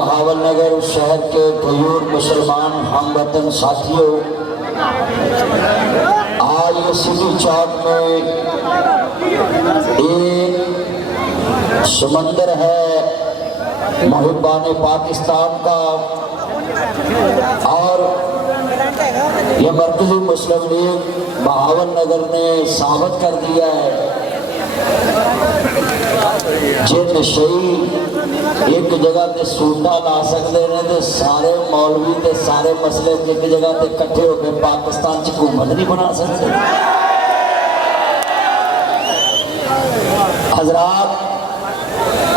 بہاول نگر شہر کے غیور مسلمان ہم وطن ساتھیوں، آج یہ سٹی چوک میں ایک سمندر ہے محبان پاکستان کا، اور یہ مرکزی مسلم لیگ بہاول نگر نے ثابت کر دیا ہے جے نشئی ایک جگہ تے سوٹا لا سکتے ہیں تے سارے مولوی تے سارے مسئلے ایک جگہ تے کٹھے ہو کے پاکستان چ حکومت نہیں بنا سکتے۔ حضرات،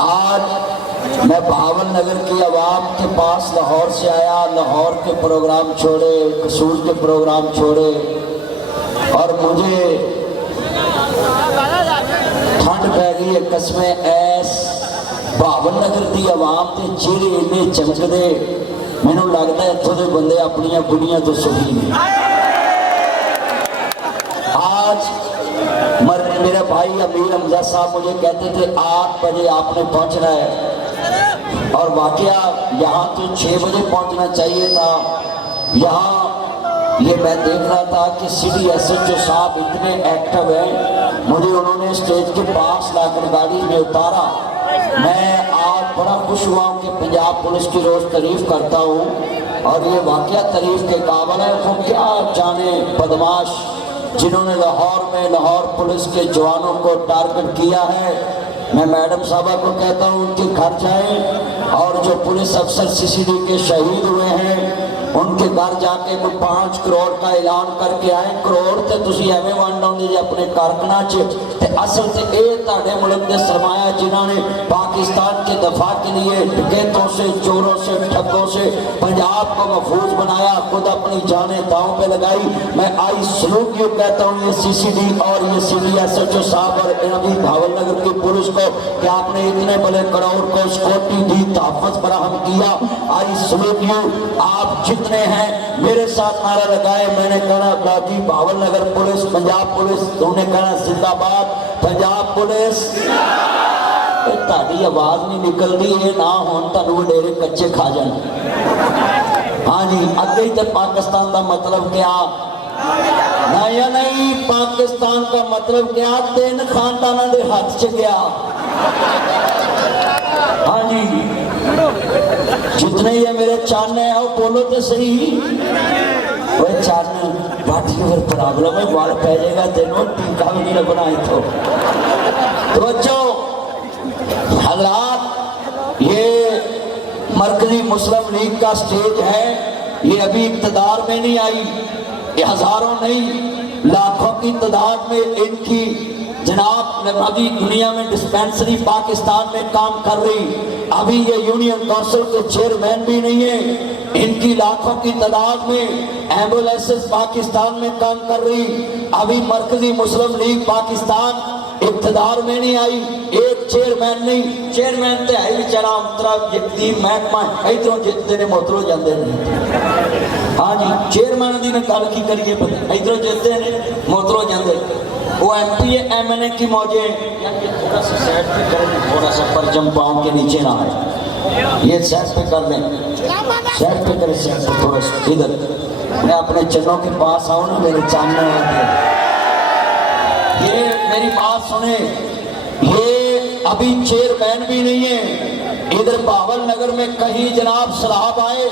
آج میں بہاول نگر کی عوام کے پاس لاہور سے آیا، لاہور کے پروگرام چھوڑے، قصور کے پروگرام چھوڑے، اور مجھے ٹھنڈ پہ گئی ہے قسمیں ایس بہاول نگر دی عوام تے چہرے انہیں چمکدے، مینوں لگتا ہے اتھوں دے بندے اپنی بڑیاں تو سخی نہیں۔ آج میرے بھائی امیر حمزہ صاحب مجھے کہتے تھے 8 بجے آپ نے پہنچنا ہے، اور واقعہ یہاں تو 6 بجے پہنچنا چاہیے تھا۔ یہاں یہ میں دیکھ رہا تھا کہ سٹی ایس ایچ او صاحب اتنے ایکٹیو ہیں، مجھے انہوں نے اسٹیج کے پاس لا کر گاڑی میں اتارا۔ میں آج بڑا خوش ہوا ہوں کہ پنجاب پولیس کی روز تعریف کرتا ہوں، اور یہ واقعہ تعریف کے قابل ہے۔ وہ کیا جانے بدماش جنہوں نے لاہور میں لاہور پولیس کے جوانوں کو ٹارگٹ کیا ہے۔ میں میڈم صاحبہ کو کہتا ہوں ان کے گھر جائیں، اور جو پولیس افسر CCD کے شہید ہوئے ہیں ان کے گھر جا کے 5 کروڑ کا اعلان کر کے آئے۔ کروڑ تے تسی ایویں ونڈ آؤندے جے اپنے کارکناں چ، تے اصل تے اے تہاڈے ملک دے سرمایہ جنہاں نے پاکستان کے دفاع کے لیے ڈکیتوں سے، چوروں سے، ٹھگوں سے پنجاب کو محفوظ بنایا، خود اپنی جانیں داؤں پہ لگائی۔ میں آئی سلوک یوں کہتا ہوں یہ CCD اور یہ سٹی SHO صاحب اور ابھی بہاول نگر کی پولیس کو کہ آپ نے اتنے بڑے کروڑ کو سکیورٹی دی، تحفظ فراہم کیا۔ آئی سلوک یوں، آپ جتنے ہیں میرے ساتھ نعرہ لگائے۔ میں نے کہنا باقی بہاول نگر پولیس، پنجاب پولیس، تو نے کہنا زندہ باد پنجاب پولیس۔ تہاڈی آواز نہیں نکل دی، یہ نہ ہون تانوں وڈیرے کچے کھا جان۔ ہاں جی، اگے تے پاکستان دا مطلب کیا؟ نیا نہیں، پاکستان کا مطلب کیا؟ 3 خاندانوں دے ہاتھ چ گیا۔ ہاں جی، جتنے یہ میرے چانے ہیں وہ بولو تو صحیح۔ وہ چانے باٹھی پھر پرابلم ہے، وال پہ جائے گا تینوں ٹیکا بھی نہیں لگنا ہے تو توجہ حالات۔ یہ مرکزی مسلم لیگ کا سٹیج ہے، یہ ابھی اقتدار میں نہیں آئی، یہ ہزاروں نہیں لاکھوں کی تعداد میں ان کی جناب ابھی دنیا میں ڈسپینسری پاکستان میں کام کر رہی، ابھی یہ یونین کونسل کے چیئرمین بھی نہیں ہیں، ان کی لاکھوں کی تعداد میں ایمبولینسز پاکستان میں کام کر رہی۔ ابھی مرکزی مسلم لیگ پاکستان اقتدار میں نہیں آئی، ایک چیئرمین نہیں، چیئرمین تے ہے بیچارہ اترا جتنی محکمہ ادھروں جتنے نے موترو جاندے نہیں۔ ہاں جی، چیئرمین دی نے گل کی کریے، ادھروں جتنے نے موترو جاندے، وہ MP MNA کی موجیں تھوڑا سا سیٹ پہ کریں، تھوڑا سا پرچم پاؤں کے نیچے نہ آئے، یہ سیٹ پہ کر دیں، سیٹ پہ کریں، سیٹ پہ تھوڑا سا ادھر۔ میں اپنے چنوں کے پاس آؤں نا، میرے چاننے ہیں، یہ میری بات سنیں، یہ ابھی چیئرمین بھی نہیں ہے۔ ادھر بہاول نگر میں کہیں جناب صاحب آئے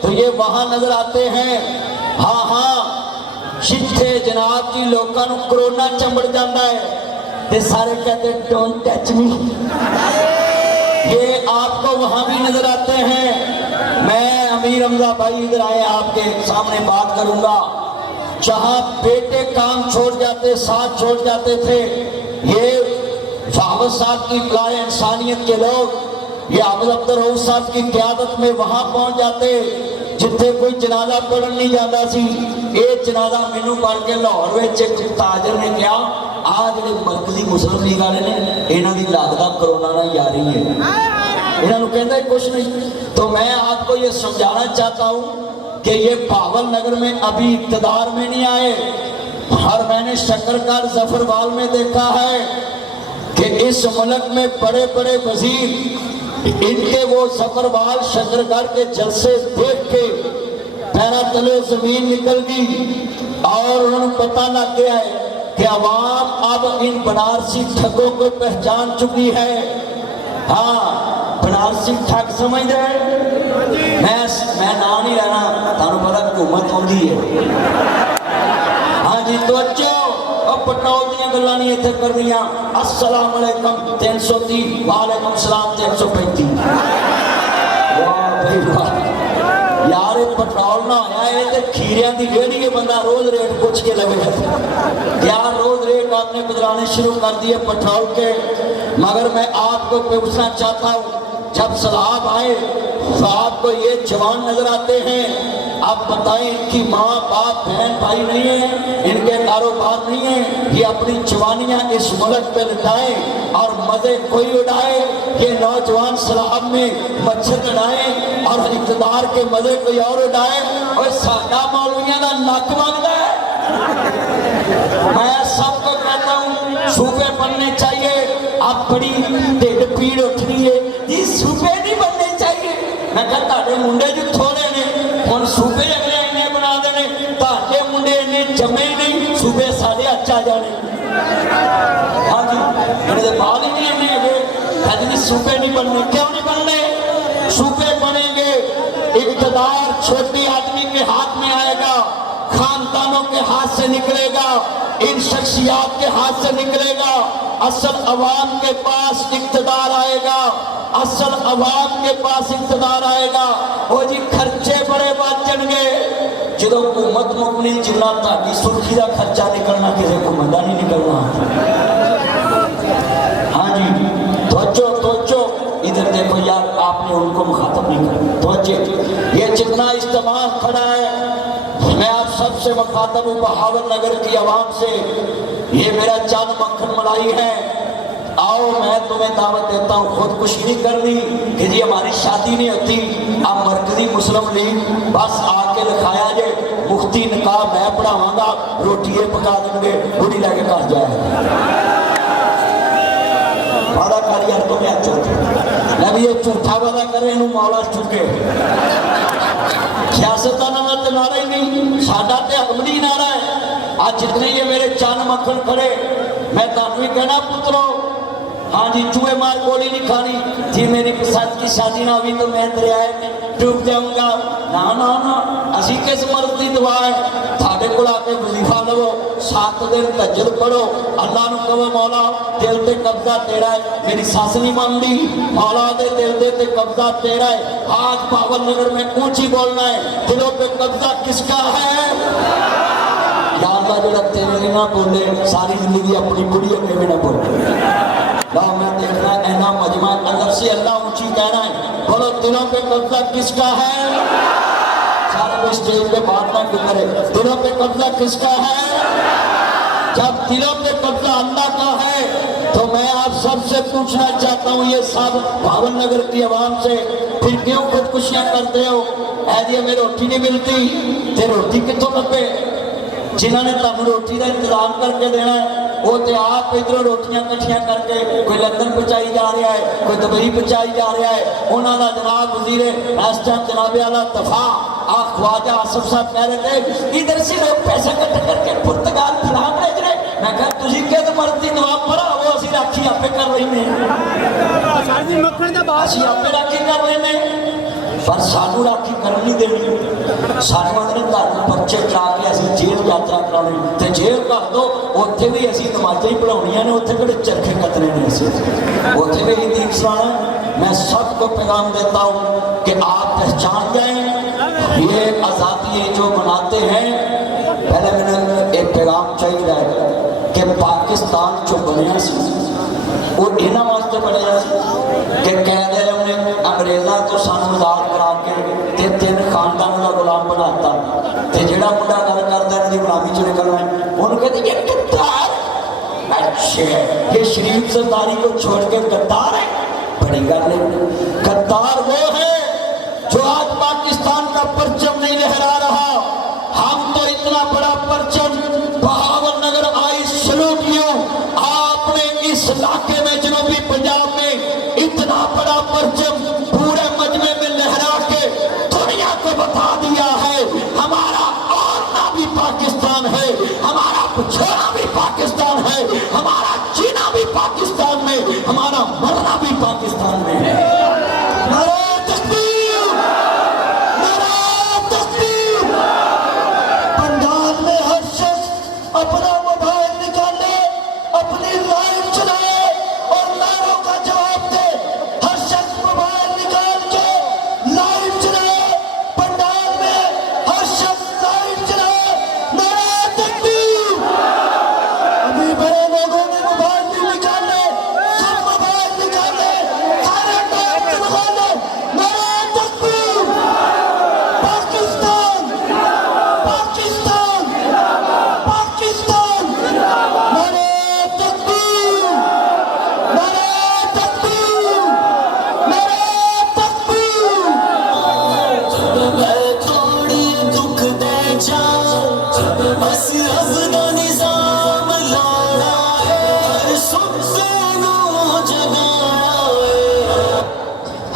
تو یہ وہاں نظر آتے ہیں۔ ہاں ہاں، جتھے جناب جی لوگاں نوں کرونا چمبڑ جاندہ ہے تے سارے کہتے ڈونٹ ٹچ می، یہ آپ کو وہاں بھی نظر آتے ہیں۔ میں امیر حمزہ بھائی ادھر آئے، آپ کے سامنے بات کروں گا۔ جہاں بیٹے کام چھوڑ جاتے، ساتھ چھوڑ جاتے تھے، یہ فاہد صاحب کی بلائے انسانیت کے لوگ، یہ احمد عبدالرؤف صاحب کی قیادت میں وہاں پہنچ جاتے جتھے کوئی جنازہ پڑھن نہیں جاتا سی۔ ایک جنازہ مینوں پڑھ کے لاہور وچ ایک تاجر نے کہا آج جڑے مرکزی مسلم لیگ والے نے انہاں دی لگدا کرونا نہ یاری ہے، انہاں نوں کہندا کچھ نہیں۔ تو میں آپ کو یہ سمجھانا چاہتا ہوں کہ یہ بہاول نگر میں ابھی اقتدار میں نہیں آئے، اور میں نے شکرکار ظفروال میں دیکھا ہے کہ اس ملک میں بڑے بڑے وزیر इनके वो सफरवाल शंकरगढ़ के जलसे देख के पैरा तले जमीन निकल गई और उन्होंने पता लग गया है कि अवाम अब इन बनारसी ठगों को पहचान चुकी है। हाँ, बनारसी ठग समझ रहे, मैं नाम नहीं लेना, थानू पता हुकूमत आउंदी है। हाँ जी, तो अच्छो पटौल दियां गल्लां नहीं इत्थे करनियां। अस्सलाम वालेकुम 330, वालेकुम सलाम 335। वाह भाई वाह यार, पेट्रोल ना आया है तो खीरियां की रेहड़ी है, बंदा रोज रेट पूछ के लगे यार, रोज रेट आपने बदलाने शुरू कर दिए पेट्रोल के। मगर मैं आपको पूछना चाहता हूँ, जब सैलाब आए तो आपको ये जवान नजर आते हैं, आप बताएं इनकी माँ बाप बहन भाई नहीं है, इनके कारोबार नहीं है, ये अपनी जवानियां इस मुल्क पे लुटाएं और मजे कोई उड़ाए। ये नौजवान सैलाब में मच्छर उड़ाए और इक़्तिदार के मजे कोई और उड़ाए। और साडा मौलवियां दा नक मंगदा है। मैं सबको कहता हूँ सूबे बनने चाहिए। आप बड़ी ढिड पीड़ उठनी है जी, सूबे नहीं बनने चाहिए। मैं कहता तुहाडे मुंडे जो थोड़े ने, हुण सूबे अगले इन्ने बना देने, तुहाडे मुंडे इन्ने जमे नहीं, सूबे साडे हत्थ आ जाने। हाँ जी, इन्हें बाल ही नहीं इन्ने है, कहते सूबे नहीं बनने। क्यों नहीं बनने? सूबे बनेंगे, इक़्तिदार छोटे आदमी के हाथ में आएगा, खानदानों के हाथ से निकलेगा, इन शख्सियात के हाथ से निकलेगा। असल अवाम के पास इक़्तिदार आएगा, असल अवाम के पास इक़्तिदार आएगा। वो जी खर्चे बड़े बचणगे जो हुकूमत मुकनी, जिन्ना ताड़ी सुर्खी का खर्चा निकलना किसी को मंदा नहीं निकलना। हाँ जी, तवज्जो इधर देखो यार, आपने उनको मुखातब नहीं कर। तवज्जो, ये जितना इज्तिमा खड़ा है, मैं आप सबसे मुखातब हूँ, बहावल नगर की आवाम से। ये मेरा चांद मक्खन मलाई है। आओ, मैं तुम्हें दावत देता हूँ, खुदकुशी नहीं करनी कि जी हमारी शादी नहीं होती। अब मरकजी मुस्लिम लीग बस आके लिखाया जे मुफ्ती निकाह मैं पढ़ावांगा, रोटी ये पका देंगे, बुढ़ी लैके घर जाएगा। वादा कर यार, तुम्हें अच्छा मैं भी ये झूठा वादा करे, इनू मौला चुके। सियासतदाना का नारा ही नहीं, साडा ते अगमनी नारा है। आज जितने ये मेरे चंद मक्खन खड़े, मैं तुहानू ही कहना पुत्रो, हाँ जी, चूहे मार गोली नहीं खानी जी। मेरी पसंद की शादी ना हुई तो मैं दरियाए में डूब जाऊंगा। ना ना ना, असी किस मर्द की दुआ है? थाड़े को आके वजीफा लवो, 7 दिन तहज्जुद पढ़ो, अल्लाह नू कहो मौला दिल ते कब्जा तेरा है। मेरी सस नहीं मानती, मौला दे दिल ते कब्जा तेरा है। आज बहावल नगर में ऊंची बोलना है, दिलों पे कब्जा किसका है? या अल्लाह जो तेरे ना बोले, सारी जिंदगी अपनी बुढ़ी अगे भी ना बोले। मैं देखना ऐना मजमा अंदर से अल्लाह ऊंची कहना है, बोलो दिलों पे कब्जा किसका है? सारे स्टेज पे बात ना करे, दिलों पे कब्जा किसका है? जब दिलों पे कब्जा अल्लाह का है तो मैं आप सबसे पूछना चाहता हूँ, ये सब बहावल नगर की आवाम से, फिर क्यों खुदकुशियां करते हो? ऐसी हमें रोटी नहीं मिलती, ते रोटी कितों लगे? जिन्होंने तुम रोटी का इंतजाम करके देना है, वो तो आप इधरों रोटियां कट्ठियां करके कोई लंदन पहुंचाई जा रहा है, कोई दुबई पहुंचाई जा रहा है। उन्होंने जनाब वजीर इस टाइम जनाबे वाला दफा ख्वाजा आसफ साहब कह रहे थे, इधर से लोग पैसा इकट्ठा करके पुर्तगाल फलां भेज रहे। मैं कहा तुझी किस मर्जी जवाब पड़ा, वो असी राखी आपे कर रहे आपे राखी कर रहे हैं, पर सानू राखी कर नहीं देनी। सानू आदमी धर्म बच्चे करा के असीं जेल यात्रा करानी, तो जेल कर दो, उत्थे भी असीं नमाज़ां ही पढ़ाउणियां ने, उत्थे किहड़े चरखे कतने ने, असीं उत्थे भी दीन सुनाना। मैं सबको पैगाम देता हूँ कि आप पहचान जाएं, ये आज़ादी जो मनाते हैं। पहले मैंने एक पैगाम चाहिए कि पाकिस्तान जो बनया वो इन्हों वास्ते बनया कि कहते उन्हें अंग्रेज़ों तो सानू आज़ाद करा के 3 खानदानों का गुलाम बनाता, तो जोड़ा मुंडा गल करता इन्होंने गुलामी च निकलना है, उन्होंने कहते ये गद्दार। अच्छे, ये शरीफ सरदारी को छोड़ के गद्दार है, बड़ी गल है। गद्दार वो है जो आज पाकिस्तान का परचम नहीं लहरा रहा। हम तो इतना बड़ा परचम बहावल नगर आई सलूट यू, आपने इस इलाके में जनूबी पंजाब में इतना बड़ा परचम بس اب نظام لانا ہے سنو جگانا ہے۔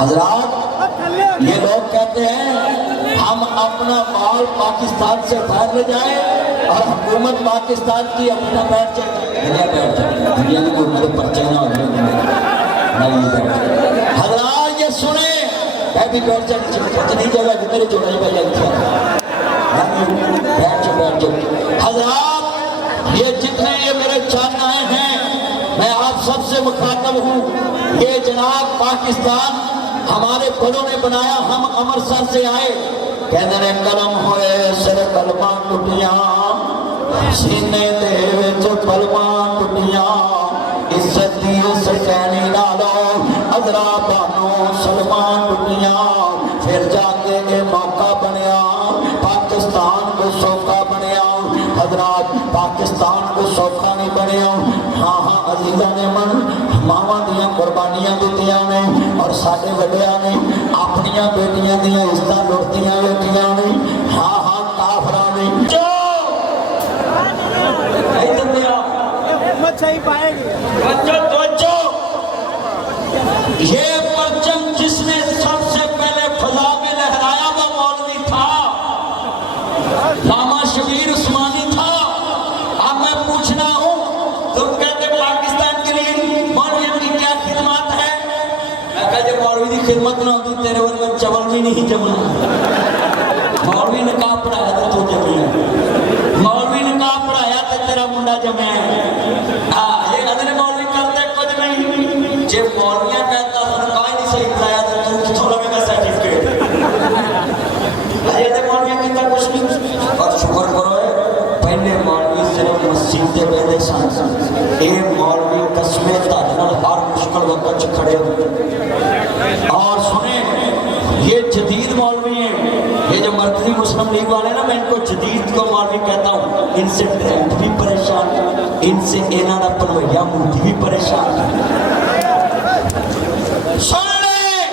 حضرات یہ لوگ کہتے ہیں ہم اپنا مال پاکستان سے باہر لے جائیں اور حکومت پاکستان کی اپنا بیٹھ جائے، دنیا میں کوئی میرے پرچے نہ ہو جائے۔ حضرات یہ سنیں، میں بھی بیٹھ جائے اتنی جگہ کہ میری جوڑائی پہ جائے بیٹھ جائے۔ حضرات یہ جتنے یہ میرے چاہنے آئے ہیں، میں آپ سب سے مخاطب ہوں، یہ جناب پاکستان ہمارے بڑوں نے بنایا، ہم امرتسر سے آئے، کہنے نے قلم ہوئے سر کلمہ ٹوٹیاں سینے دے وچ کلمہ ٹوٹیاں عزت دی اس کہنی نالو ادرا بانو سلمان ٹوٹیاں پھر جا کے یہ موقع بنیا پاکستان کو سوکھا بنیا۔ حضرات پاکستان کو سوکھا نہیں بنیا، ہاں ہاں عزیزاں نے من ماواں دیاں قربانیاں دتیاں نے اور ساڈے وڈیاں نے اپنیاں بیٹیاں دیاں عزتاں لٹدیاں ویکھیاں نے، ہاں ہاں کافراں نے جو ادھر دیا حکمت صحیح پائے گی توجہ۔ یہ پرچم جس نے سب سے پہلے فضا میں لہرایا وہ مولوی تھا، علامہ شبیر عثمانی تھا۔ اب میں پوچھنا ہوں، تم کہتے پاکستان کے لیے مولویوں کی کیا خدمات ہے؟ میں کہا جب مولوی کی خدمت نہ ہوتی تیرے ورگا چول بھی نہیں جمنا۔ مولوی نے کہا پڑھایا تو تو جمی ہے، مولوی نے کہا پڑھایا تو تیرا منڈا جمع ہے۔ یہ ادھر مولوی کرتے کچھ نہیں، جب مولویاں کہتا تھا کہا نہیں صحیح پڑھایا تو تھوڑا میں سرٹیفکیٹ یہ مولوی کہتا کچھ نہیں۔ اور شکر کرو پہلے مولوی صرف مسجد دے بیٹھے سن، اے مولوی قسمیں تاج نال ہر مشکل وقت کھڑے ہوئے۔ اور سنیں یہ جدید مولوی ہیں، یہ جو مرکزی مسلم لیگ والے نا، میں ان کو جدید کو مولوی کہتا ہوں، ان سے ٹرینڈ بھی پریشان، ان سے انہاں دا پرویا مودی بھی پریشان۔ سن لیں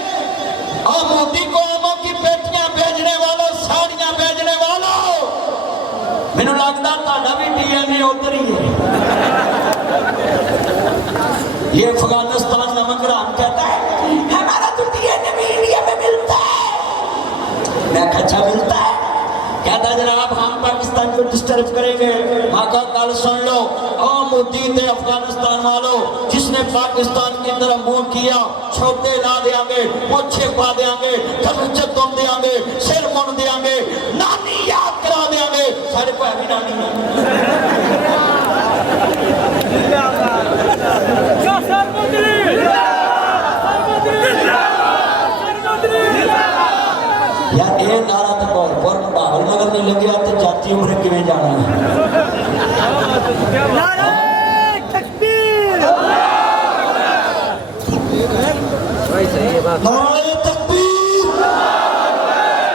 اور مودی کو آموں کی بیٹیاں بھیجنے والوں، ساڑیاں بھیجنے والوں، میں نے لگتا تھا بھی ڈی این اے ادھر ہی ہے۔ یہ افغانستان نمک رام کہتا ہے ہمارا تو ڈی این اے بھی انڈیا میں ملتا ہے۔ میں کہا اچھا ملتا ہے، کہتا جناب ہم پاکستان کو ڈسٹرب کریں گے۔ ماں کا کال سن لو، او مودی تے افغانستان والوں، جس نے پاکستان کی طرف منہ کیا چھوٹے لا دیاں گے، مچھے پا دیاں گے، کلچت دم دیاں گے، سر من دیاں گے، نانی یاد کرا دیاں گے۔ سارے کو ہے بھی نانی یار یہ نعرہ تو بہت بہت باہر نگر نہیں لگیا تو جاتی عمرے کیوں جانا ہے؟ نعرہ تکبیر، نعرہ تکبیر،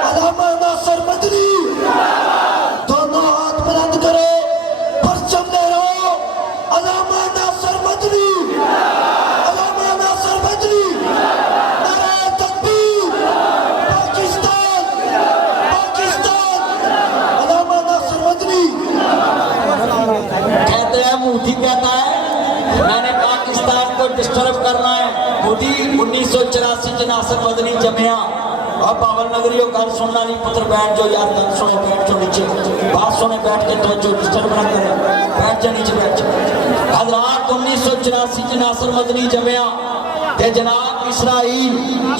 علامہ ناصر مدنی، دونوں ہاتھ بلند کرو، پرچم لہراؤ، علامہ ناصر مدنی، علامہ ناصر مدنی، نعرہ تکبیر، پاکستان، پاکستان، علامہ ناصر مدنی۔ کہتے ہیں مودی کہتا ہے میں نے پاکستان کو ڈسٹرب کرنا ہے۔ مودی 1984 ਚ ناصر مدنی جمعہ اور پاول نگریوں گھر سننا نہیں، پتر بیٹھ جو یار گھر سنو، بیٹھ جو نیچے، بات سنے بیٹھ کے توجہ ڈسٹرب نہ کرے، بیٹھ جا نیچے بیٹھ جا۔ حضرات 1984 ਚ ناصر مدنی جمعہ کہ جناب اسرائیل،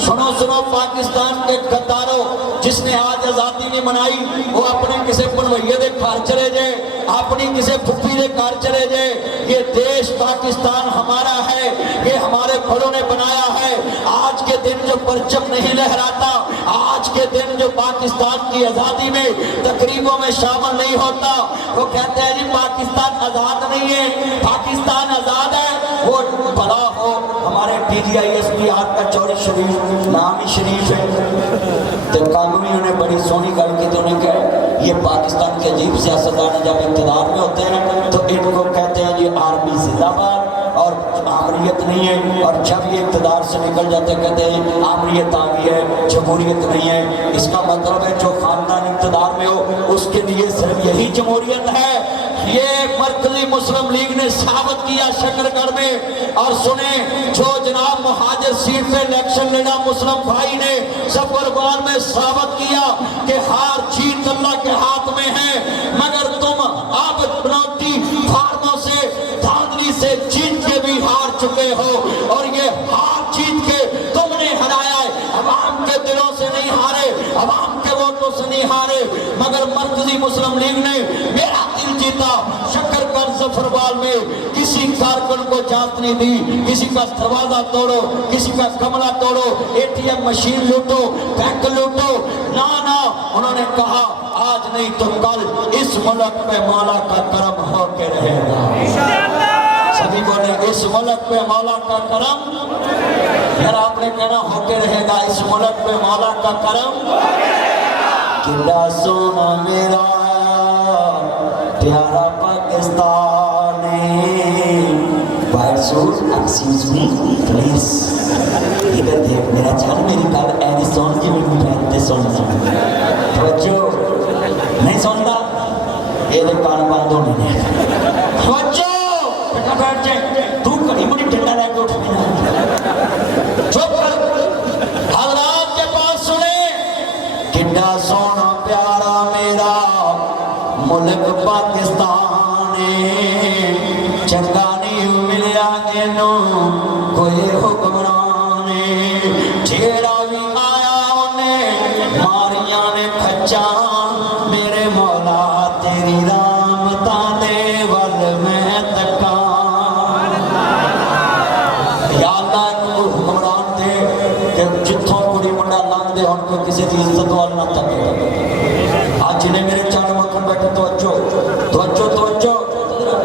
سنو سنو پاکستان کے غداروں، جس نے آج آزادی نہیں منائی، وہ اپنے کسے پنویے دے گھر چلے جائے، اپنی کسے پھپھی دے گھر چلے جائے۔ یہ دیش پاکستان ہمارا ہے، یہ ہمارے بڑوں نے بنایا ہے۔ آج کے دن جو پرچم نہیں لہراتا، آج کے دن جو پاکستان کی آزادی میں تقریبوں میں شامل نہیں ہوتا، وہ کہتے ہیں جی پاکستان آزاد نہیں ہے، پاکستان آزاد ہے۔ وہ بھلا ہو ہمارے T G I S P آپ کا چوری شریف نام ہی شریف ہے، تو قانونیوں نے بڑی سونی گل کی، تو انہیں کہا یہ پاکستان کے عجیب سیاستدان جب اقتدار میں ہوتے ہیں تو ان کو کہتے ہیں جی آرمی زندہ باد اور آمریت نہیں ہے، اور جب یہ اقتدار سے نکل جاتے کہتے ہیں آمریت آ گئی ہے، جمہوریت نہیں ہے۔ اس کا مطلب ہے جو خاندان اقتدار میں ہو اس اس کے لیے صرف یہی جمہوریت ہے۔ یہ مرکزی مسلم لیگ نے ثابت کیا شکرگڑھ میں۔ اور سنیں جو جناب مہاجر سیٹ پہ الیکشن لڑا مسلم بھائی نے ظفرآباد میں ثابت کیا کہ ہار جیت اللہ کے ہاتھ میں ہے، مگر تم اب بناوٹی فارموں سے دھاندلی سے جیت کے بھی ہار چکے ہو، اور یہ ہار جیت کے تم نے ہرایا ہے، عوام کے دلوں سے نہیں ہارے، عوام کے ووٹوں سے نہیں ہارے، مگر مرکزی مسلم لیگ نے میرا دل جیتا۔ شکرگڑھ ظفرآباد میں کسی کارکن کو جانچ نہیں دی، کسی کا دروازہ توڑو، کسی کا کمرہ توڑو، اے ٹی ایم مشین لوٹو، بینک لوٹو، نہ انہوں نے کہا آج نہیں تو کل اس ملک پہ مولا کا کرم ہو کے رہے گا۔ سبھی بولے اس ملک پہ مولا کا کرم، پھر آپ نے کہنا ہو کے رہے گا، اس ملک پہ مولا کا کرم۔ کڈا سونا میرا پیارا Pakistan, white suit excuse me please, ادھر دیکھ میرا جان، میری گل ایسی سن کے میری پہنتے سننا، توجہ نہیں سنتا یہ کان بند ہونے نے، توجہ بیٹا بیٹھ جائے، تو کڑی بڑی ڈنڈا لے کے اٹھ گیا، چپ کر۔ حضرات کے پاس سنیں، کڈا سونا پیارا میرا ملک پاکستان، چنگا نہیں ملیا اینوں کوئی حکمران، جیڑا بھی آیا انہیں ماریاں نے کھچا، میرے مولا تیری رحمتاں دے ول میں تکاں۔ یا اللہ کو حکمران دے کہ جتھوں کڑی منڈا لان دے ان کو کسی چیز سے دوال نہ تکے۔ آج جنہیں میرے چاڑ مکھن بیٹھے توجہ توجہ توجہ،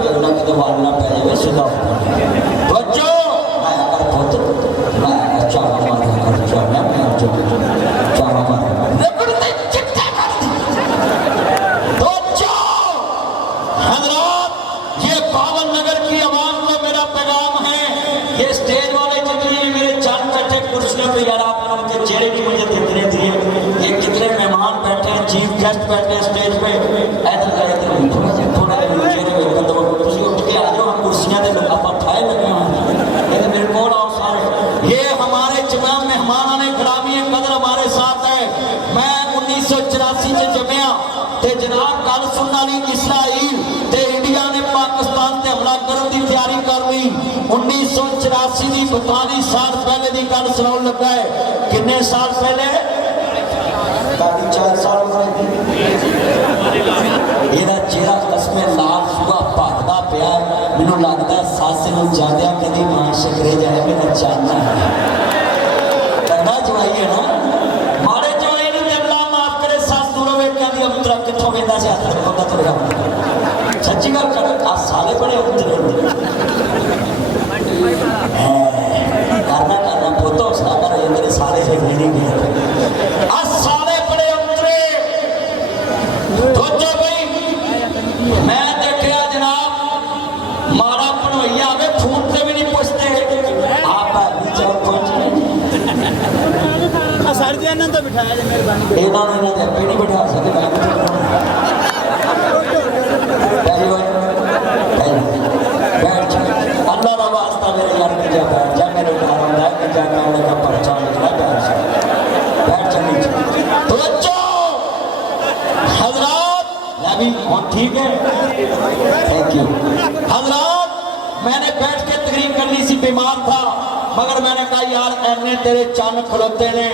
اللہ کی دوال نہ پہلے میں صدا ہوگا، توجہ آیا کر پوتر، آیا کر چاڑا مارا کر چاڑا میں چاڑا مارا رکڑتے چکتے کر دی، توجہ۔ حضرات یہ باون نگر کی عوام کو میرا پیغام ہے، یہ سٹیج والے جتنے میرے چاند بیٹھے کرسیوں پہ، یار آپ ان کے چہرے کی مجھے دیکھنے تھے، یہ کتنے مہمان بیٹھے ہیں، چیف گیسٹ بیٹھے ہیں سٹیج پہ، ایدر تھوڑا چہرے ہوئے کرسی اٹھ کے آ جاؤ، ہم کرسیاں دے لوگ آپ اٹھائے لگے ہیں، یہ میرے کول آؤ سارے۔ یہ ہمارے تمام مہمان گرامی قدر ہمارے ساتھ ہے۔ میں 1984 سے جمعیا تے جناب گل سنن والی اسرائیل تے انڈیا نے پاکستان تے حملہ کرن دی تیاری کر لی۔ 1984 دی 42 سال پہلے دی گل سناؤ لگا ہے، کتنے سال پہلے؟ 4 سال پہلے۔ یہ چہرہ قسم لال صبح بھاگدا پیا ہے، مینوں لگدا ہے ساس نوں جاندیاں کدی ماں شکرے جائے میرا چاہنا ہے، کرنا چاہیے نا، ماڑے چوائی نوں اللہ معاف کرے، ساس دوروں ویکھ کے ابترا کتھوں ویندا سی ہاتھ رکھدا تریا ہوندا، سچی گل کر، آ سالے بڑے ابترے کرنا پوتو اس کا کر، یہ میرے سارے سے نہیں گئے، آ سالے بڑے ابترے۔ توجہ بھائی، میں دیکھیا جناب مارا پنوئی آوے فون سے بھی نہیں پوچھتے، آپ آدمی چاہو پہنچے سر جی انہوں تو بٹھایا جائے مہربانی، انہوں نے اپنے نہیں بٹھا سکتے، میں پہلی بار بیٹھ جائے، اللہ کا واسطہ میرے یار میں جا بیٹھ جا، میرے گھر ہوں گا کہ جا کہنے کا پرچہ نکلا، بیٹھ جا نیچے۔ توجہ حضرات، نبی کون ٹھیک ہے، تھینک یو۔ حضرات میں نے بیٹھ کے تقریر کرنی سی، بیمار تھا، مگر میں نے کہا یار اینے تیرے چان کھلوتے نے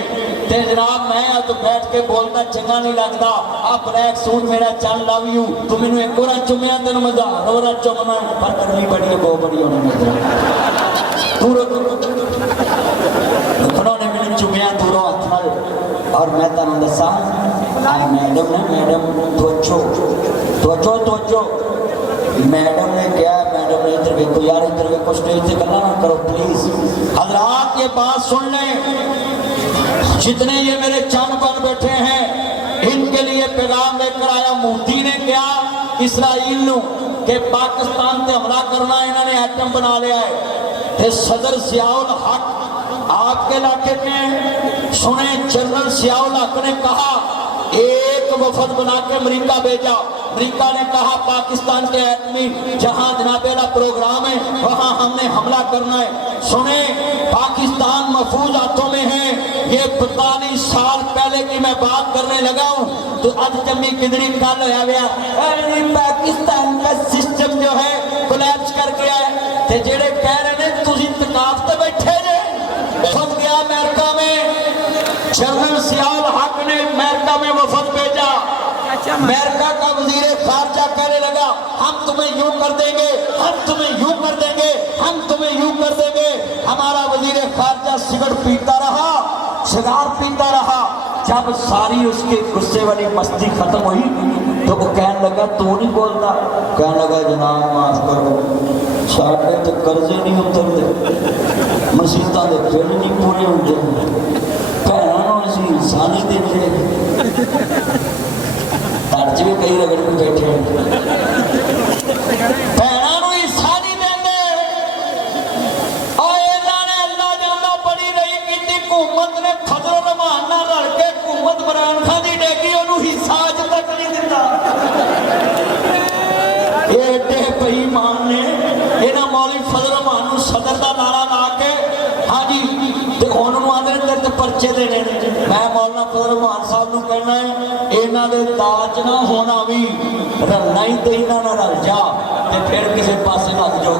تے جناب میں تو بیٹھ کے بولنا چنگا نہیں لگتا، آپ بلیک سوٹ میرا چان لو یو، تو میں نے ایک اور چومیا تینوں مزہ اور چومنا، پر گرمی بڑی ہے بہت بڑی ہونے میں انہوں نے میں نے چومیا دوروں ہاتھ نال، اور میں تینوں دسا آئی میڈم نے، میڈم توجہ میڈم نے کیا، میڈم نے ادھر ویکھو یار، ادھر ویکھو، سٹیج سے گلا نہ کرو پلیز۔ حضرات یہ بات سن لیں، جتنے یہ میرے چند بن بیٹھے ہیں ان کے لیے پیغام لے کر آیا۔ مفتی نے کیا اسرائیل نو کہ پاکستان تے حملہ کرنا انہوں نے ایٹم بنا لیا ہے، تے صدر ضیاء الحق آپ کے علاقے میں سنیں، جنرل ضیاء الحق نے کہا 1 वफद बना के अमेरिका भेजा। अमेरिका ने कहा पाकिस्तान के एटमी जहां जनाबेला प्रोग्राम है वहां हमने हमला करना है। सुने, पाकिस्तान महफूज हाथों में है। ये 45 साल पहले की मैं बात करने लगा हूं तो अज जमी किदड़ी कल होया गया। पाकिस्तान का सिस्टम जो है कोलैप्स कर गया है। ते जेड़े कह रहे ने तुसी तकाफ ते बैठे जे, वफद गया अमेरिका में। जनरल सियाल हक ने अमेरिका में वफद भेजा। अमेरिका का वजीर खारजा कहने लगा हम तुम्हें यूं कर देंगे, हम तुम्हें यूं कर देंगे, हम तुम्हें यूं कर देंगे। हमारा वजीर खारजा सिगरेट पीता रहा, सिगार पीता रहा। जब सारी उसके गुस्से वाली मस्ती खत्म हुई तो वो कहने लगा तू नहीं बोलता। कहने लगा जनाब माफ करो, साढ़े तो कर्जे नहीं उतरते, मसीतां दे बिल नहीं पूरे होंदे, भैनों असीं हिस्सा नहीं देते। तर्ज भी कई रगड़ के बैठे भैनों हिस्सा नहीं देंगे। और इन्होंने अल्लाह जाना बड़ी रही की हुकूमत ने खजरो रहमान नाल रल के हुकूमत इमरान खान दी डेगी उन्होंने हिस्सा अज तक नहीं दिता। एडे बेईमान ने इन्होंने मौलवी फजल रहमान नूं सदर का नारा ला के हाँ जी ते उन्होंने आदे तेरे ते परचे देने। मैं मौलाना फजल रहमान साहब नूं कहना है इन्हां दे दाज ना होना भी रलना ही ते इन्हां नाल रल जा ते फिर किसी पासे लग जाओ।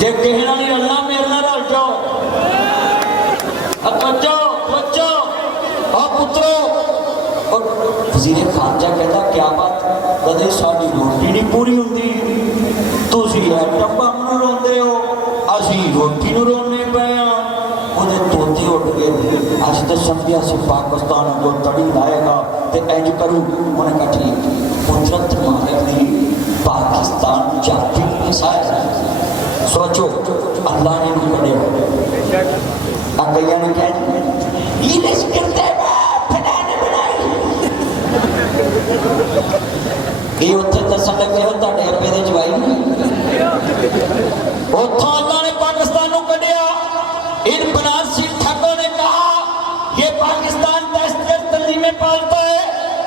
जे किसी नाल नहीं रलना मेरे नाल रल जाओ। बच्चो बच्चो और पुत्रो। और वजीर खारजा कहता क्या बात, कदे साडी रोटी नहीं पूरी हुंदी, तुसीं एटम बम नूं रोंदे हो, असीं रोटी नूं रोने पे हां। ਉਹਦੇ ਤੋਤੇ ਉੱਡ ਗਏ। ਅੱਜ ਤਾਂ ਸਮਝਿਆ ਸੀ ਪਾਕਿਸਤਾਨ ਅੱਗੋਂ ਤੜੀ ਲਾਏਗਾ ਤੇ ਇੰਜ ਕਰੂ। ਉਹਨੇ ਕਿਹਾ ਠੀਕ, ਕੁਦਰਤ ਮਾਲਕ ਦੀ ਪਾਕਿस्तान ਚਾਪੀ ਫਸਾਇਆ। सोचो अल्लाह ने नहीं पढ़े। अब भैया ने क्या ये लश्कर फलाने बनाई ये उत्थे दसन लगे हो तुहाडे अब्बे दे जवाई उथों अल्लाह ने पाकिस्तान को कढ़िया। इन बनारसी ठगों ने कहा ये पाकिस्तान दहशत तंजीमें पालता है।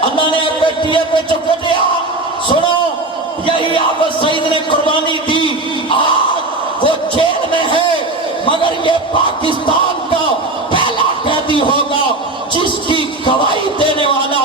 अल्लाह ने पेटिया पे चुक दिया। सुनो, यही आबद सईद ने कुर्बानी दी, आज वो जेल में है, मगर ये पाकिस्तान का पहला कैदी होगा जिसकी गवाही देने वाला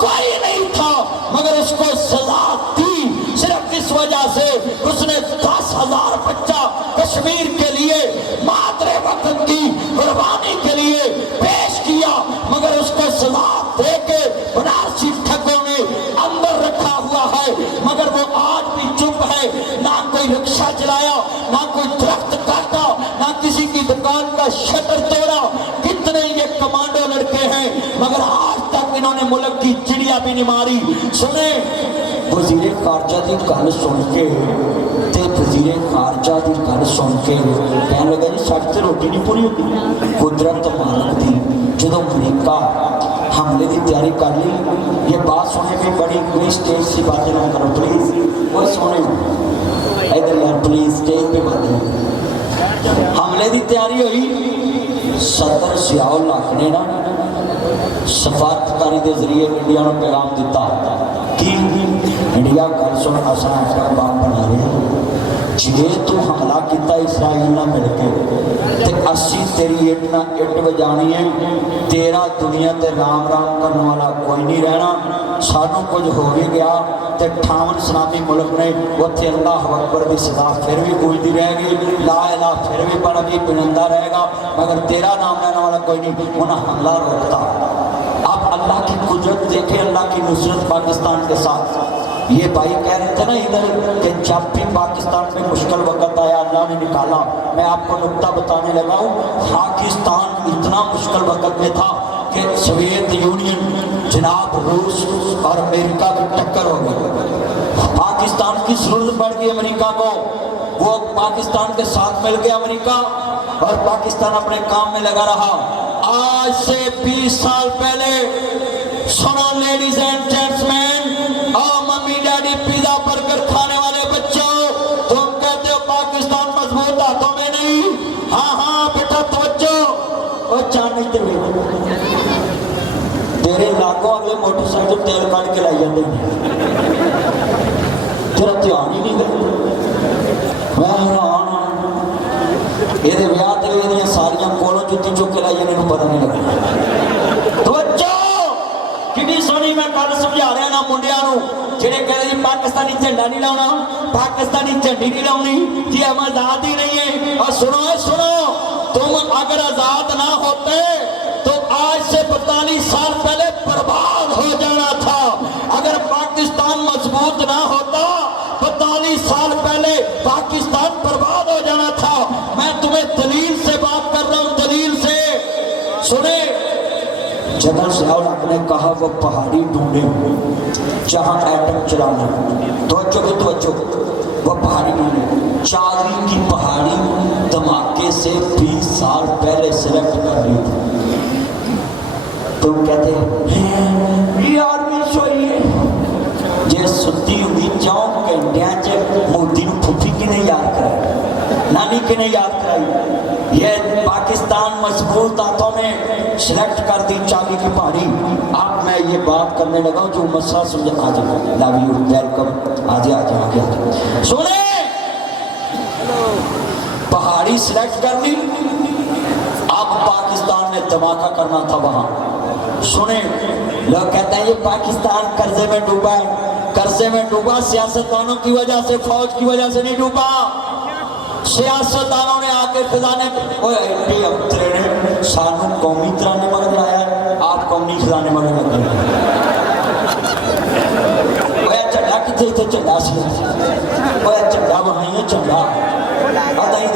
कोई नहीं था, मगर उसको सजा दी सिर्फ इस वजह से उसने 10,000 बच्चा कश्मीर के लिए मातरे वतन की कुर्बानी के लिए पेश किया, मगर उसको सजा देके बनारसी ठगों ने अंदर रखा हुआ है। मगर वो आज भी चुप है, ना कोई रिक्शा चलाया, ना कोई दरख्त काटा, ना किसी की दुकान का शटर तोड़ा। कितने ये कमांडो लड़के हैं, मगर आज तक इन्होंने मुल्क की चिड़िया भी नहीं मारी। सुने, वजीर खारजा की गल सुन के ते वजीर खारजा की गल सुन के कहने लगा जी साड़ी तो रोटी नहीं पूरी होती। कुदरत मालक की जो अमरीका हमले की तैयारी कर ली, ये बात सुने भी बड़ी कोई स्टेज से बातें ना करो प्लीज। वो सुने इधर यार प्लीज स्टेज पे बातें। हमले की तैयारी हुई, सदर जियाउल हक ने ना सफारतकारी के जरिए इंडिया को पैगाम दिता कि इंडिया गल सुन असा अपना बाप बना रहे जे तू हमला किया इसराइल ना मिल के ते असी तेरी इट ना इट बजानी है। तेरा दुनिया ते राम राम करने वाला कोई नहीं रहना। सानू कुछ हो भी गया तो 58 इस्लामी मुल्क ने उत्थे अल्लाह अकबर की सदा फिर भी गूंजती रहेगी, ला इलाहा फिर भी बड़ा भी बुलंदा रहेगा, मगर तेरा नाम लेने वाला कोई नहीं। उन्हें हमला रोकता। अब अल्लाह की कुदरत देखे, अल्लाह की नुसरत पाकिस्तान के साथ। ये भाई कह रहे थे ना इधर कि जब भी पाकिस्तान में मुश्किल वक्त आया अल्लाह ने निकाला। मैं आपको नुक्ता बताने लगा हूँ, पाकिस्तान इतना मुश्किल वक्त में था कि सोवियत यूनियन जनाब रूस और अमेरिका की टक्कर हो गई। पाकिस्तान की जरूरत पड़ गई अमेरिका को, वो पाकिस्तान के साथ मिल गया अमेरिका और पाकिस्तान अपने काम में लगा रहा। आज से 20 साल पहले, सुनो ladies and gentlemen, mummy daddy pizza burger खाने वाले बच्चों, तुम कहते हो पाकिस्तान मजबूत हाथों में नहीं। हाँ हाँ बेटा तवज्जो, और चांद तेरे लागू अगों अगले मोटरसाइकिल तेल कट के लाई जाते तेरा ध्यान ही नहीं गया मैं हैरान ये विआह ते ये सारियां कोलों जुत्ती चुक के लाई इन्होंने पता नहीं लगना कितनी सोहनी मैं गल समझा रहा ना मुंडिया जेडे कहते जी पाकिस्तानी झंडा नहीं लाना पाकिस्तानी झंडी नहीं लानी जी हम आजाद ही नहीं है और सुनो सुनो तुम अगर आजाद ना होते तो आज से 45 साल पहले बर्बाद हो जाना था अगर पाकिस्तान मजबूत ना होता 45 साल पहले पाकिस्तान बर्बाद हो जाना था मैं तुम्हें दलील से बात कर रहा हूं दलील से सुने जनरल ज़ियाउल ने कहा वो पहाड़ी ढूंढे जहां एटम चलाना तो वो पहाड़ी ढूंढे चांदी की पहाड़ी धमाके से 20 साल पहले सिलेक्ट कर ली थी तो कहते हैं आर्मी सोई है जे सुती हुई 4 घंटिया च मोदी नूं फुफी किने याद कराई नानी किने याद कराई ये पाकिस्तान मजबूत हाथों में सिलेक्ट कर दी चांदी की पहाड़ी अब मैं ये बात करने लगा जो मसला समझ आ जाए लव यू वेलकम आजे सुने पहाड़ी सिलेक्ट कर ली अब पाकिस्तान ने धमाका करना था वहां सुने लोग कहते हैं ये पाकिस्तान कर्जे में डूबा है कर्जे में डूबा सियासतदानों की वजह से फौज की वजह से नहीं डूबा सियासतदानों ने आके खजाने सानू कौमी तराने मगर लाया आप कौमी खजाने मगर लगे झंडा कितने इतने झंडा सी झंडा वहां झंडा आता ही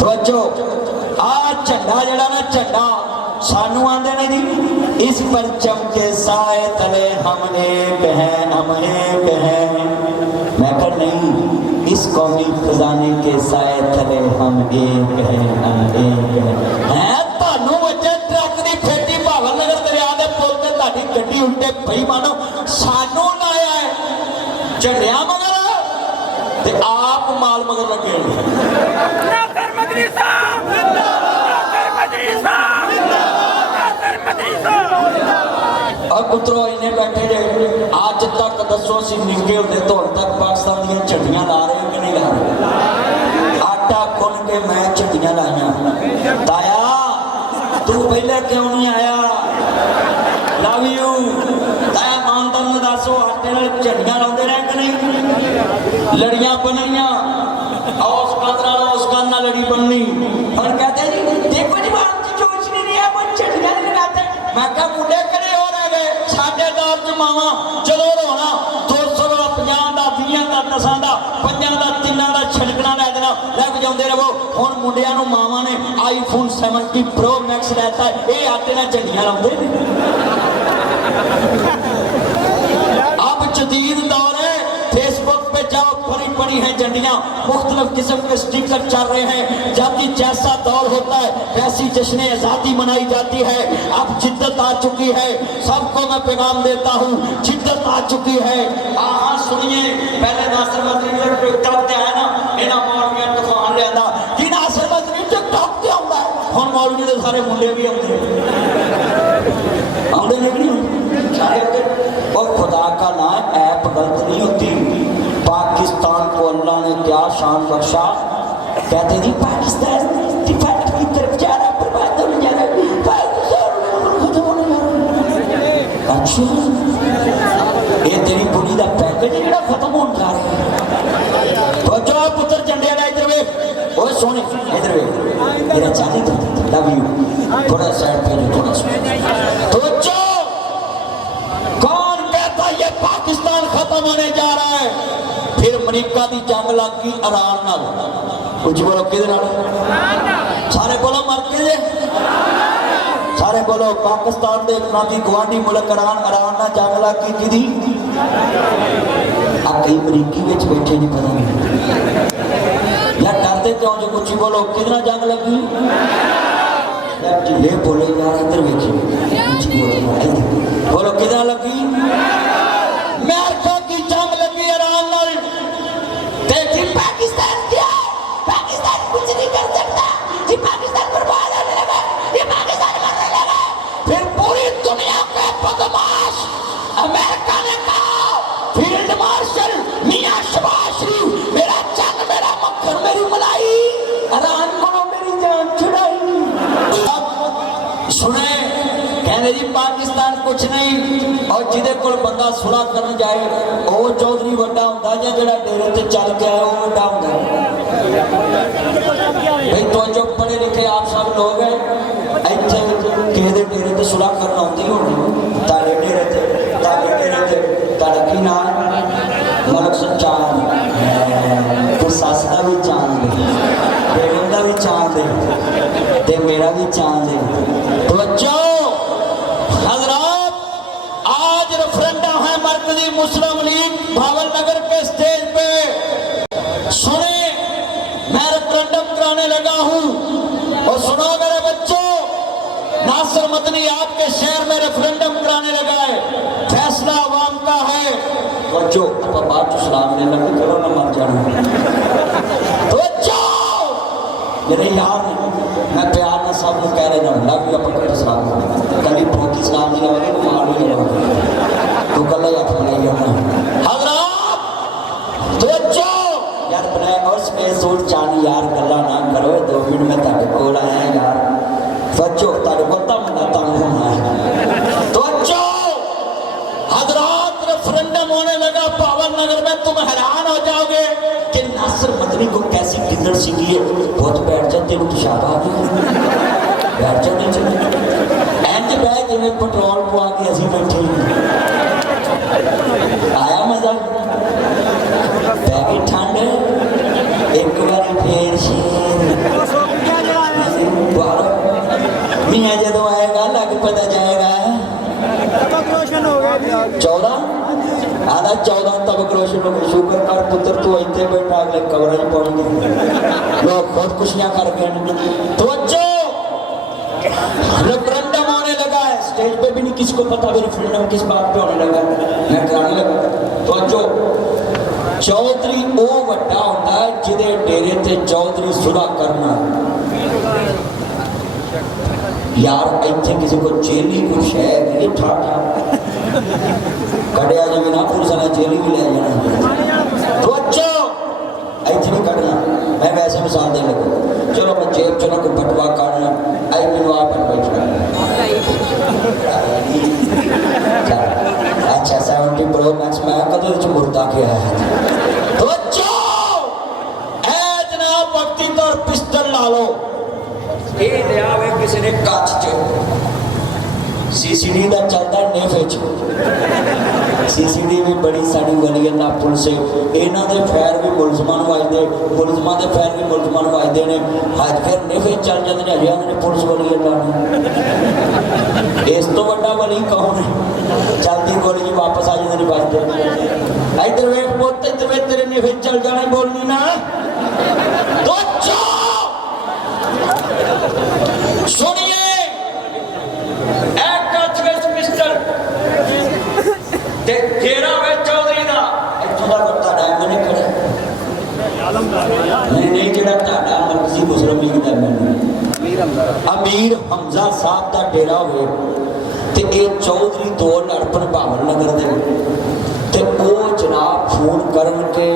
तो आ झंडा जड़ा ना झंडा सानू आंदे ने जी इस परचम के साए तले हम एक हैं मैं कर नहीं इस कौमी खजाने के साए तले हम एक हैं तानू वजह ट्रक दी फेटी भावल नगर दरिया दे पुल ते ताडी गड्डी उल्टे पई मानो सानू लाया है झंडिया मगर ते आप माल मगर लगे और पुत्रों इन्हें बैठे जे आज तक दसो सी निके होते तो तक पाकिस्तान दी झंडियां ला रहे कि नहीं ला रहे आटा गुन के मैं झंडियां लाइया ताया तू पहले क्यों नहीं आया लव यू ताया मानदार ने दसो आटे नाल झंडियां लाउंदे रहे कि नहीं लड़ियां बननियां उस कंध नाल लड़ी बननी और कहते जी देखो जी बात जोश नहीं है वो झंडियां नहीं लगाते मैं कहा मुंडे खड़े हो रह गए साडे दौर च मावा चलो रोना 200 दा 50 दा 20 दा 10 दा 5 दा 3 दा छड़कना लै देना लै वजाउंदे रहो हुण मुंडियां नूं मावा ने आईफोन 70 प्रो मैक्स लेता ये आटे नाल झंडियां लाउंदे ने अब जदीद दौर है फेसबुक पे जाओ भरी पड़ी है झंडियां मुख्तलिफ किस्म के स्टिकर चल रहे हैं जाति जैसा दौर होता है वैसी जश्न आजादी मनाई जाती है अब जिद्दत आ चुकी है सबको मैं पैगाम देता हूँ जिद्दत आ चुकी है हाँ सुनिए पहले नासिर मजरी टॉप आया ना इन्होंने मौलवी तूफान लिया कि नासिर मजरी टॉप से आता है हम मौलवी के सारे मुंडे भी आते नहीं सारे और खुदा का नाम ऐप गलत नहीं होती पाकिस्तान को अल्लाह ने क्या शान बख्शा कहते जी पाकिस्तान की तरफ जा रहा बर्बाद होने जा रहा खत्म होने जा रहा अच्छा ये तेरी बुरी का पैकेज है खत्म होने जा रहा है तो जो पुत्र झंडे वाला इधर वे ओए सोनी इधर वे मेरा चाली लव यू थोड़ा साइड पे थोड़ा तो जो कौन कहता ये पाकिस्तान खत्म होने जा रहा है फिर अमरीका की जंग लग गई ईरान नाल कुछ बोलो किहदे नाल सारे बोलो मर के जे सारे बोलो पाकिस्तान दे नाती गवांढी मुल्क ईरान नाल जंग लग गई किदी आ कई अमरीकी विच बैठे नहीं पता नहीं यार डरते क्यों जो कुछ बोलो किहदे नाल जंग लगी यार ढिले बोले यार इधर वेखी बोलो किहदे नाल लगी अमेरिका की जंग लगी ईरान नाल देखी पाकिस्तान क्या पाकिस्तान कुछ नहीं कर सकता जी पाकिस्तान बर्बाद होने लगा ये सुने कहते जी पाकिस्तान कुछ नहीं और जिदे कोल बंदा सुलह करन जाए वो चौधरी वड्डा हुंदा जां जेड़ा डेरे ते चल के आया वो वड्डा हुंदा भाई तो जो पढ़े लिखे आप सब लोग हैं इत्थे किसे दे डेरे ते सुलह करन आउंदी होनी तारे डेरे ते तारा की नाम मलक चांद तो सस का भी चांद बेगम का भी चांद ते मेरा भी चांद तो बच्चों हजरात आज रेफरेंडम है मरकजी मुस्लिम लीग भावल नगर के स्टेज पे सुने मैं रेफरेंडम कराने लगा हूं और सुनो मेरे बच्चों नासिर मदनी आपके शहर में रेफरेंडम कराने लगा है फैसला आवाम का है बच्चों आप बात तो सलाम ले लगे करो ना मर जाना तो बच्चों मेरे यार मैं प्यार में सब को कह रहा हूँ लव यू अपन सलाम कभी भूखी सलाम नहीं लगे तो मार नहीं लगे तो कल ही आप बनाई होना हजरात तो बच्चों यार ब्लैक और स्पेस सूट चांदी यार गल्ला ना करो 2 मिनट में ताके कोल आया यार बच्चों तारे बता मुंडा तंग होना है तो बच्चों हजरात रेफरेंडम होने लगा पावन नगर में तुम हैरान हो जाओगे कि नासिर मदनी को कैसी गिद्दड़ सीखी है बहुत बैठ जाते हैं शाबा बैठ जाते चले इंज बह जिवें पेट्रोल पवा के असीं बैठे आया मजा बैगी ठंड एक बारी फिर शेर मियाँ जदों आएगा लग पता जाएगा 14 आधा 14 तब रोशन हो गए शुक्र कर पुत्र तू इतने बैठा अगले कवर पहुंच गए लोग खुद खुशियां कर गए तो रेफरेंडम होने लगा है स्टेज पे भी नहीं किसी को पता भी रेफरेंडम किस बात पे होने लगा मैं कराने लगा तो चौधरी वो वड्डा होता है जिदे डेरे ते चौधरी सुलह करना यार इतने किसी को जेली कुछ है ये ठाठा कड़िया जी ना पुलिस ने जेली भी ले जाना तो इतने नहीं कड़ना मैं वैसे मिसाल दे लगा चलो मैं जेब चलो कोई बटवा काटना आई मैंने आप बैठा अच्छा 70 प्रो मैक्स में कदों मुर्दा के आया तो जनाब वक्ती तौर पिस्टल ला लो ये लिया वे किसी ने काच च सीसीडी का चलता नेफे च सीसीडी भी बड़ी साड़ी वाली अल्लाह पुलिस इन्हों के फैर भी मुलजमान वजते मुलजमान के फैर भी मुलजमान वजते हैं अज फिर नेफे चल जाते हैं अजे आते पुलिस वाली अल्लाह इस तो बड़ा वाली कौन है चलती गोली जी वापस आ जाते हैं बचते इधर वेख पुत इधर वे तेरे नेफे चल जाने बोलनी ना तो सुनिए एक कच विच पिस्टल ते घेरा वे चौधरी दा इत्थों दा ताड़ा मैंने खड़ा नहीं जेड़ा ताड़ा मरकजी मुस्लिम लीग दा अमीर हमजा साहब दा डेरा होवे ते ए चौधरी दो लड़पन भावल नगर दे ते ओ जनाब फोन करन के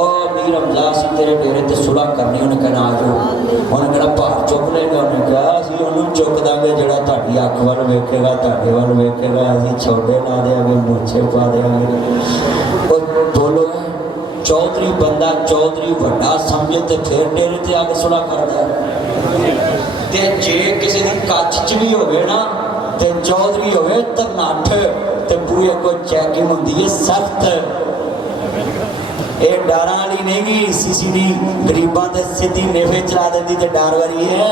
ओ अमीर हमजा सी तेरे डेरे ते सुलह करनी उन्हें कहना आ जाओ उन्हें कहना भार चुक लेगा उन्हें कहा असीं उन्होंने चुक देंगे जिहड़ा तुहाडी अख वल वेखेगा तुहाडे वल वेखेगा असीं छोटे ला देंगे मूछे पा देंगे बोलो चौधरी बंदा चौधरी वड्डा समझे तो फिर डेरे ते आके सुलह करदा ते जे किसी दी कच्छ च भी होवे ना ते चौधरी होवे तरनाठ ते बूहे को चैकिंग हुंदी है सख्त ये डर वाली नहीं सीसीडी गरीबां ते सीधी नेफे चला देती ते डर वाली है